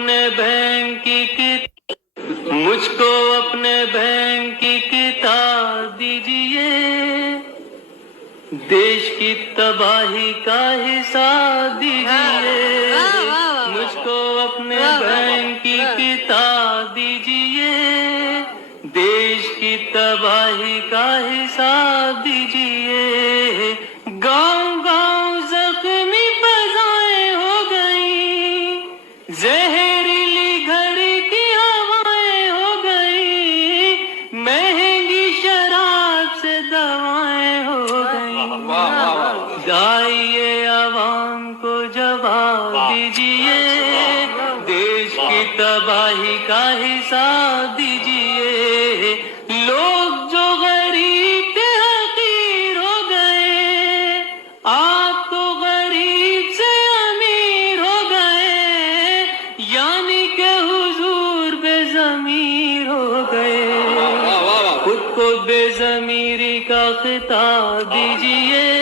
اپنے بہن کی مجھ کو اپنے بہن کی کتاب دیجیے، دیش کی تباہی کا حساب دیجیے، مجھ کو اپنے بہن کی کتاب دیجیے، دیش کی تباہی کا حساب دیجیے، گاؤں گاؤں زخمی فضائیں ہو گئی، زہریلی گھڑی کی ہوائیں ہو گئی، مہنگی شراب سے دوائیں ہو گئی، جائیے عوام کو جواب دیجیے، دیش کی تباہی کا حساب دیجیے، لوگ جو غریب تھے حقیر ہو گئے، آپ تو غریب سے امیر ہو گئے، یعنی کہ حضور بے ضمیر ہو گئے، خود کو بے ضمیری کا خطاب دیجیے،